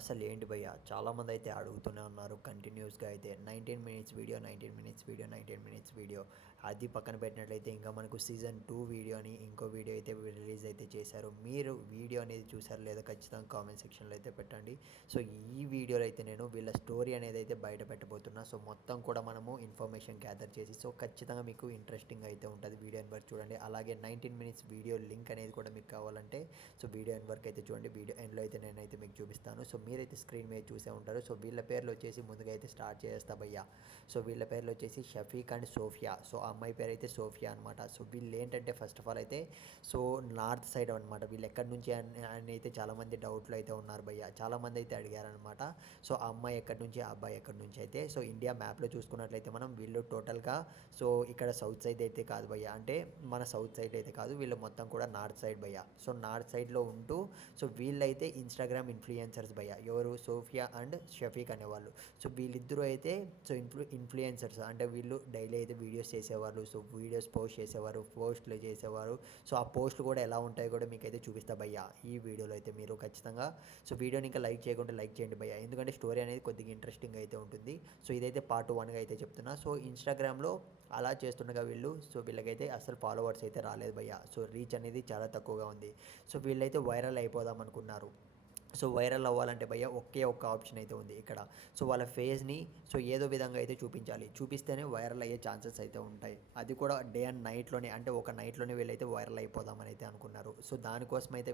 అసలు ఏంటి భయ్యా చాలామంది అయితే అడుగుతూనే ఉన్నారు కంటిన్యూస్గా అయితే 19 minutes video 19 minutes video 19 minutes video అది పక్కన పెట్టినట్లయితే ఇంకా మనకు సీజన్ 2 వీడియో అని ఇంకో వీడియో అయితే రిలీజ్ అయితే చేశారు. మీరు వీడియో అనేది చూసారు లేదా ఖచ్చితంగా కామెంట్ సెక్షన్లో అయితే పెట్టండి. సో ఈ వీడియోలో అయితే నేను వీళ్ళ స్టోరీ అనేది అయితే బయట పెట్టబోతున్నా. సో మొత్తం కూడా మనము ఇన్ఫర్మేషన్ గ్యాదర్ చేసి సో ఖచ్చితంగా మీకు ఇంట్రెస్టింగ్ అయితే ఉంటుంది. వీడియో ఎండ్ వరకు చూడండి. అలాగే 19 మినిట్స్ వీడియో లింక్ అనేది కూడా మీకు కావాలంటే సో వీడియో ఎండ్ వరకు అయితే చూడండి. వీడియో ఎండ్లో అయితే నేనైతే మీకు చూపిస్తాను. సో మీరైతే స్క్రీన్ మీద చూసే ఉంటారు. సో వీళ్ళ పేర్లు వచ్చేసి ముందుగా అయితే స్టార్ట్ చేస్తా భయ్యా. సో వీళ్ళ పేర్లు వచ్చేసి షఫీక్ అండ్ సోఫియా. సో ఆ అమ్మాయి పేరు అయితే సోఫియా అనమాట. సో వీళ్ళు ఏంటంటే ఫస్ట్ ఆఫ్ ఆల్ అయితే సో నార్త్ సైడ్ అనమాట. వీళ్ళు ఎక్కడి నుంచి అని అయితే చాలామంది డౌట్లు అయితే ఉన్నారు భయ్యా. చాలామంది అయితే అడిగారనమాట. సో ఆ అమ్మాయి ఎక్కడి నుంచి ఆ అబ్బాయి ఎక్కడి నుంచి అయితే సో ఇండియా మ్యాప్లో చూసుకున్నట్లయితే మనం వీళ్ళు టోటల్గా సో ఇక్కడ సౌత్ సైడ్ అయితే కాదు భయ్యా. అంటే మన సౌత్ సైడ్ అయితే కాదు, వీళ్ళు మొత్తం కూడా నార్త్ సైడ్ భయ్యా. సో నార్త్ సైడ్లో ఉంటూ సో వీళ్ళైతే ఇన్స్టాగ్రామ్ ఇన్ఫ్లుయెన్సర్స్ భయ్యా. ఎవరు? సోఫియా అండ్ షఫీక్ అనేవాళ్ళు. సో వీళ్ళిద్దరూ అయితే సో ఇన్ఫ్లుయెన్సర్స్ అంటే వీళ్ళు డైలీ అయితే వీడియోస్ చేసేవాళ్ళు. సో వీడియోస్ పోస్ట్ చేసేవారు, పోస్ట్లు చేసేవారు. సో ఆ పోస్టులు కూడా ఎలా ఉంటాయో కూడా మీకైతే చూపిస్తా భయ్యా ఈ వీడియోలో అయితే. మీరు ఖచ్చితంగా సో వీడియోని ఇంకా లైక్ చేయకుంటే లైక్ చేయండి భయ్యా, ఎందుకంటే స్టోరీ అనేది కొద్దిగా ఇంట్రెస్టింగ్ అయితే ఉంటుంది. సో ఇదైతే పార్ట్ 1గా అయితే చెప్తున్నా. సో ఇన్స్టాగ్రామ్లో అలా చేస్తుండగా వీళ్ళు సో వీళ్ళకైతే అసలు ఫాలోవర్స్ అయితే రాలేదు భయ్యా. సో రీచ్ అనేది చాలా తక్కువగా ఉంది. సో వీళ్ళైతే వైరల్ అయిపోదాం అనుకున్నారు. సో వైరల్ అవ్వాలంటే భయ్య ఒకే ఒక్క ఆప్షన్ అయితే ఉంది ఇక్కడ. సో వాళ్ళ ఫేస్ని సో ఏదో విధంగా అయితే చూపించాలి. చూపిస్తేనే వైరల్ అయ్యే ఛాన్సెస్ అయితే ఉంటాయి. అది కూడా డే అండ్ నైట్లోనే, అంటే ఒక నైట్లోనే వీళ్ళైతే వైరల్ అయిపోదామని అయితే అనుకున్నారు. సో దానికోసం అయితే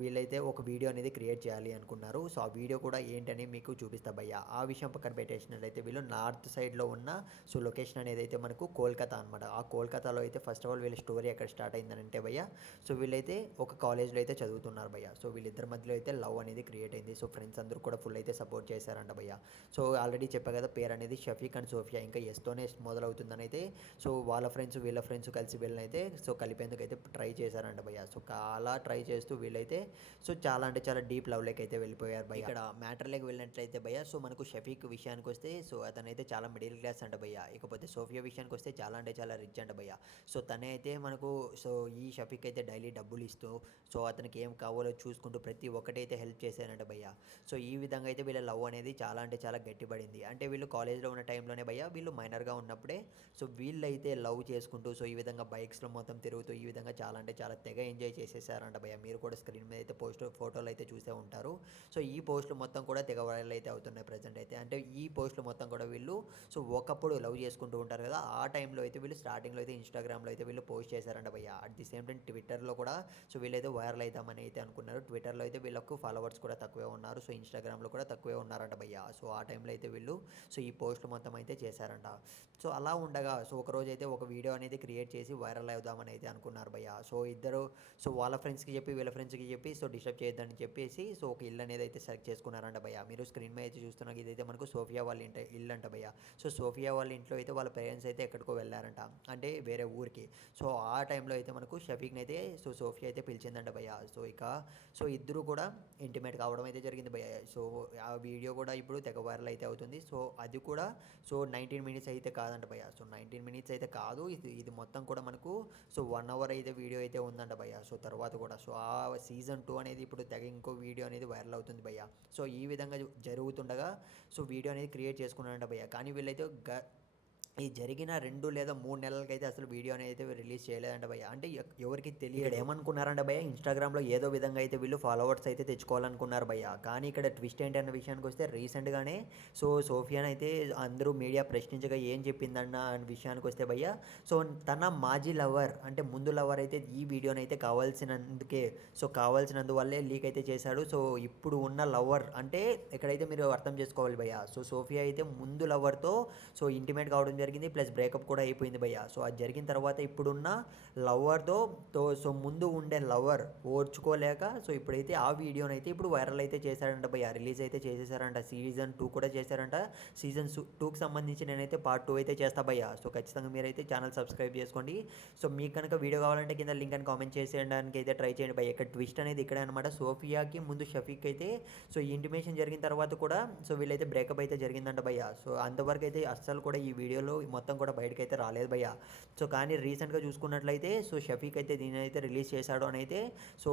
వీళ్ళైతే ఒక వీడియో అనేది క్రియేట్ చేయాలి అనుకున్నారు. సో ఆ వీడియో కూడా ఏంటని మీకు చూపిస్తా భయ్య. ఆ విషయం పక్కన పెట్టేసినట్లయితే వీళ్ళు నార్త్ సైడ్లో ఉన్న సో లొకేషన్ అనేది అయితే మనకు కోల్కతా అనమాట. ఆ కోల్కతాలో అయితే ఫస్ట్ ఆఫ్ ఆల్ వీళ్ళ స్టోరీ ఎక్కడ స్టార్ట్ అయిందనంటే భయ్య సో వీళ్ళైతే ఒక కాలేజ్లో అయితే చదువుతున్నారు భయ్య. సో వీళ్ళిద్దరి మధ్యలో అయితే లవ్ అనేది క్రియేట్ అయింది. సో ఫ్రెండ్స్ అందరూ కూడా ఫుల్ అయితే సపోర్ట్ చేశారంట భయ్య. సో ఆల్రెడీ చెప్పా కదా పేరు అనేది షఫీక్ అండ్ సోఫియా, ఇంకా ఎస్తోనే మొదలవుతుందని అయితే సో వాళ్ళ ఫ్రెండ్స్ వీళ్ళ ఫ్రెండ్స్ కలిసి వీళ్ళనైతే సో కలిపేందుకు అయితే ట్రై చేశారంట భయ్య. సో అలా ట్రై చేస్తూ వీళ్ళైతే సో చాలా అంటే చాలా డీప్ లవ్లోకి అయితే వెళ్ళిపోయారు భయ్య. ఇక్కడ మ్యాటర్లోకి వెళ్ళినట్లయితే భయ్య సో మనకు షఫీక్ విషయానికి వస్తే సో అతనైతే చాలా మిడిల్ క్లాస్ అంట భయ్య. ఇకపోతే సోఫియా విషయానికి వస్తే చాలా అంటే చాలా రిచ్ అంట భయ్య. సో తనే అయితే మనకు సో ఈ షఫీక్ అయితే డైలీ డబ్బులు ఇస్తూ సో అతనికి ఏం కావాలో చూసుకుంటూ ప్రతి ఒక్కటైతే హెల్ప్ చేశారంట భయ్య. సో ఈ విధంగా అయితే వీళ్ళ లవ్ అనేది చాలా అంటే చాలా గట్టిపడింది. అంటే వీళ్ళు కాలేజ్లో ఉన్న టైంలోనే భయ్య, వీళ్ళు మైనర్గా ఉన్నప్పుడే సో వీళ్ళైతే లవ్ చేసుకుంటూ సో ఈ విధంగా బైక్స్లో మొత్తం తిరుగుతూ ఈ విధంగా చాలా అంటే చాలా తెగ ఎంజాయ్ చేసేసారంట భయ్య. మీరు కూడా స్క్రీన్ మీద అయితే ఫోటోలు అయితే చూసే ఉంటారు. సో ఈ పోస్టులు మొత్తం కూడా తెగ వైరల్ అయితే అవుతున్నాయి ప్రజెంట్ అయితే. అంటే ఈ పోస్టులు మొత్తం కూడా వీళ్ళు సో ఒకప్పుడు లవ్ చేసుకుంటూ ఉంటారు కదా, ఆ టైంలో అయితే వీళ్ళు స్టార్టింగ్లో అయితే ఇన్స్టాగ్రామ్లో అయితే వీళ్ళు పోస్ట్ చేశారంట భయ్య. అట్ ది సేమ్ టైం ట్విట్టర్లో కూడా సో వీళ్ళైతే వైరల్ అవుతామని అయితే అనుకున్నారు. ట్విట్టర్లో అయితే వీళ్ళకు ఫాలోవర్స్ కూడా తక్కువే ఉన్నారు. సో ఇన్స్టాగ్రామ్లో కూడా తక్కువే ఉన్నారంట భయ్య. సో ఆ టైంలో అయితే వీళ్ళు సో ఈ పోస్టులు మొత్తం అయితే చేశారంట. సో అలా ఉండగా సో ఒకరోజు అయితే ఒక వీడియో అనేది క్రియేట్ చేసి వైరల్ అవుదామని అయితే అనుకున్నారు భయ్య. సో ఇద్దరు సో వాళ్ళ ఫ్రెండ్స్కి చెప్పి వీళ్ళ ఫ్రెండ్స్కి చెప్పి సో డిస్టర్బ్ చేయొద్దని చెప్పేసి సో ఒక ఇల్లు అనేది అయితే సెలెక్ట్ చేసుకున్నారంట భయ్య. మీరు స్క్రీన్ మీద అయితే చూస్తున్నారు, ఇదైతే మనకు సోఫియా వాళ్ళ ఇల్లు అంట భయ్య. సో సోఫియా వాళ్ళ ఇంట్లో అయితే వాళ్ళ పేరెంట్స్ అయితే ఎక్కడికో వెళ్ళారంట, అంటే వేరే ఊరికి. సో ఆ టైంలో అయితే మనకు షఫీక్ని అయితే సో సోఫియా అయితే పిలిచిందంట భయ్య. సో ఇద్దరు కూడా ఇంటిమేట్ కావడం అయితే జరిగింది భయ్య. సో ఆ వీడియో కూడా ఇప్పుడు తెగ వైరల్ అయితే అవుతుంది. సో అది కూడా సో 19 మినిట్స్ అయితే కాదంట భయ్య. సో 19 మినిట్స్ అయితే కాదు, ఇది మొత్తం కూడా మనకు సో 1 అవర్ అయితే వీడియో అయితే ఉందంట భయ్య. సో తర్వాత కూడా సో ఆ సీజన్ 2 అనేది ఇప్పుడు తెగ ఇంకో వీడియో అనేది వైరల్ అవుతుంది భయ్య. సో ఈ విధంగా జరుగుతుండగా సో వీడియో అనేది క్రియేట్ చేసుకున్నారంట భయ్య. కానీ వీళ్ళైతే ఈ జరిగిన 2 లేదా 3 నెలలకైతే అసలు వీడియో అనేది రిలీజ్ చేయలేదంట భయ్య. అంటే ఎవరికి తెలియదు. ఏమనుకున్నారంట భయ్య, ఇన్స్టాగ్రామ్లో ఏదో విధంగా అయితే వీళ్ళు ఫాలోవర్స్ అయితే తెచ్చుకోవాలనుకున్నారు భయ్య. కానీ ఇక్కడ ట్విస్ట్ ఏంటన్న విషయానికి వస్తే రీసెంట్గానే సో సోఫియాని అయితే అందరూ మీడియా ప్రశ్నించగా ఏం చెప్పిందన్న విషయానికి వస్తే భయ్య సో తన మాజీ లవర్ అంటే ముందు లవర్ అయితే ఈ వీడియోని అయితే కావాల్సినందువల్లే లీక్ అయితే చేశాడు. సో ఇప్పుడు ఉన్న లవర్ అంటే ఇక్కడైతే మీరు అర్థం చేసుకోవాలి భయ్య. సో సోఫియా అయితే ముందు లవర్తో సో ఇంటిమేట్ కావడం జరిగింది, ప్లస్ బ్రేకప్ కూడా అయిపోయింది భయ్య. సో అది జరిగిన తర్వాత ఇప్పుడున్న లవర్తో సో ముందు ఉండే లవర్ ఓర్చుకోలేక సో ఇప్పుడైతే ఆ వీడియోని అయితే ఇప్పుడు వైరల్ అయితే చేశారంట భయ్య. రిలీజ్ అయితే చేసేసారంట. సీజన్ 2 కూడా చేశారంట. సీజన్ 2కి సంబంధించి నేనైతే పార్ట్ 2 అయితే చేస్తా భయ్య. సో ఖచ్చితంగా మీరైతే ఛానల్ సబ్స్క్రైబ్ చేసుకోండి. సో మీకు కనుక వీడియో కావాలంటే కింద లింక్ అని కామెంట్ చేసేయడానికి అయితే ట్రై చేయండి భయ్య. ఇక్కడ ట్విస్ట్ అనేది ఇక్కడే అనమాట. సోఫియాకి ముందు షఫీక్ అయితే సో ఈ ఇంటిమేషన్ జరిగిన తర్వాత కూడా సో వీళ్ళైతే బ్రేకప్ అయితే జరిగిందంట భయ్య. సో అంతవరకు అయితే అస్సలు కూడా ఈ వీడియోలో మొత్తం కూడా బయటకైతే రాలేదు భయ్య. సో కానీ రీసెంట్గా చూసుకున్నట్లయితే సో షఫీక్ అయితే దీని అయితే రిలీజ్ చేశాడు అని అయితే సో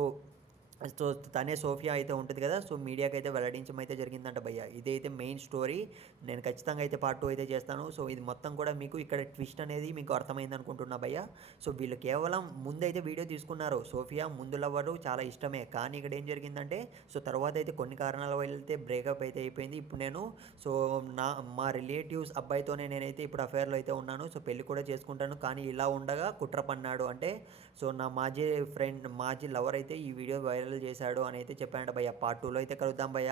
సో, తనే సోఫియా అయితే ఉంటది కదా! సో, మీడియాకైతే వెల్లడించడం అయితే జరిగిందంట భయ్య. ఇదైతే మెయిన్ స్టోరీ. నేను ఖచ్చితంగా అయితే పార్ట్ 2 అయితే చేస్తాను. సో, ఇది మొత్తం కూడా మీకు ఇక్కడ ట్విస్ట్ అనేది మీకు అర్థమైందనుకుంటున్నా భయ్య. సో, వీళ్ళు కేవలం ముందైతే వీడియో తీసుకున్నారు. సోఫియా ముందు లవరు చాలా ఇష్టమే. కానీ ఇక్కడ ఏం జరిగిందంటే, సో, తర్వాత అయితే కొన్ని కారణాల వల్ల అయితే బ్రేకప్ అయితే అయిపోయింది. ఇప్పుడు నేను సో, నా మా రిలేటివ్స్ అబ్బాయితోనే నేనైతే ఇప్పుడు అఫెయిర్‌లో అయితే ఉన్నాను. సో, పెళ్లి కూడా చేసుకుంటాను. కానీ ఇలా ఉండగా కుట్ర పన్నాడు. అంటే సో, నా మాజీ ఫ్రెండ్, మాజీ లవర్ అయితే ఈ వీడియో వైరల్ చేశాడు అని అయితే చెప్పాడంట భయ్య. పార్ట్ 2లో అయితే కలుద్దాం భయ్య.